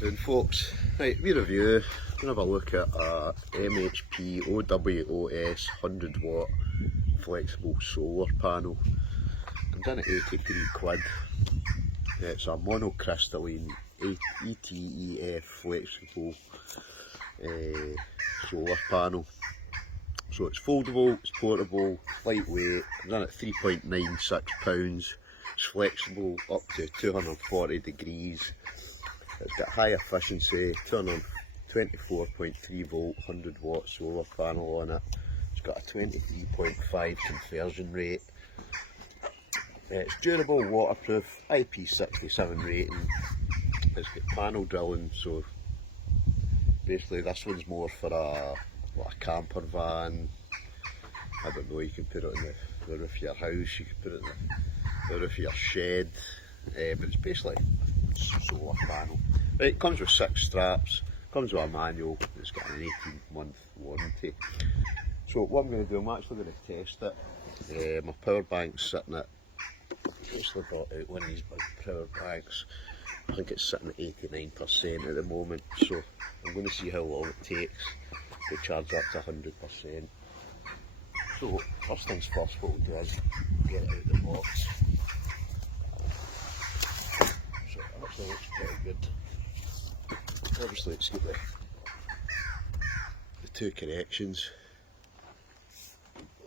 Doing, folks? Right, we review, we're going to have a look at a MHPOWOS 100W flexible solar panel. Comes in at 83 quid. It's a monocrystalline ETFE flexible solar panel. So it's foldable, it's portable, lightweight, comes in at £3.96. It's flexible up to 240 degrees. It's got high efficiency, 224.3 volt, 100 watt solar panel on it. It's got a 23.5 conversion rate. It's durable, waterproof, IP67 rating. It's got panel drilling, so basically this one's more for a camper van. I don't know, you can put it in the roof of your house, you can put it in the roof of your shed, but it's basically a solar panel. Right, it comes with 6 straps, comes with a manual, it's got an 18-month warranty. So what I'm going to do, I'm actually going to test it. My power bank's sitting at, I actually bought out one of these big power banks. I think it's sitting at 89% at the moment, so I'm going to see how long it takes to charge up to 100%. So first things first, what we'll do is get it out of the box. So it actually looks pretty good. Obviously it's got the 2 connections.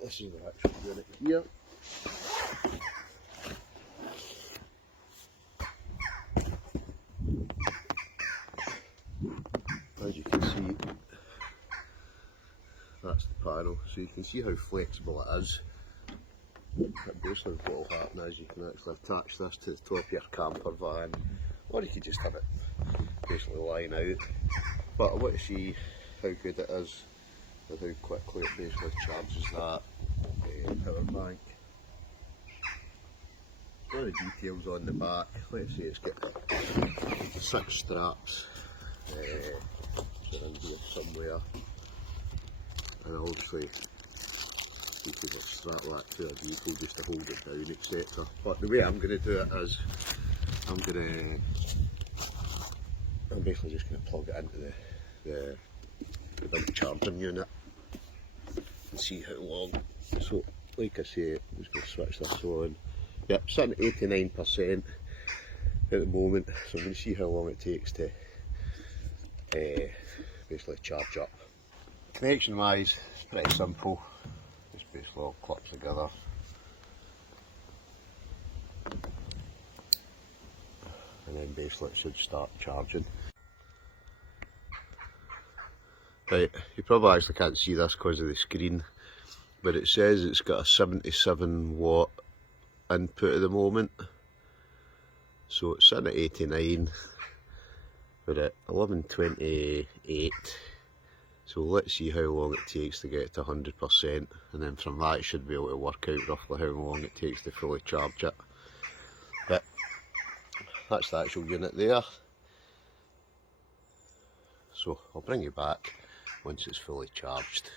This is the actual unit here. As you can see, that's the panel, so you can see how flexible it is. But basically what will happen is you can actually attach this to the top of your camper van, or you could just have it basically lying out. But I want to see how good it is and how quickly it basically charges that power bank. A lot of details on the back. Let's see, it's got 6 straps. So in here somewhere, and obviously you could strap that to a vehicle just to hold it down, etc. But the way I'm going to do it is I'm basically just going to plug it into the big charging unit and see how long. So like I say, I'm just going to switch this on. Yep, sitting at 89% at the moment, so I'm going to see how long it takes to basically charge up. Connection wise, it's pretty simple. Just basically all clips together. And then basically it should start charging. Right, you probably actually can't see this because of the screen, but it says it's got a 77 watt input at the moment. So it's sitting at 89. We're at 11:28, so let's see how long it takes to get to 100%, and then from that you should be able to work out roughly how long it takes to fully charge it. But that's the actual unit there, so I'll bring you back once it's fully charged.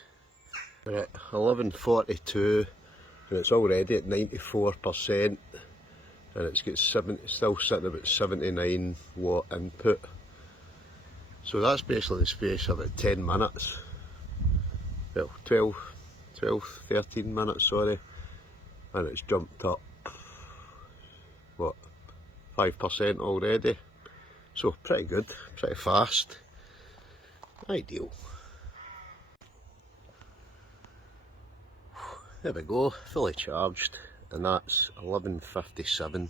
We're at 11:42 and it's already at 94%, and it's got still sitting about 79 watt input. So that's basically the space of about 10 minutes, well 13 minutes, sorry, and it's jumped up, what, 5% already. So pretty good, pretty fast, ideal. There we go, fully charged, and that's 11:57.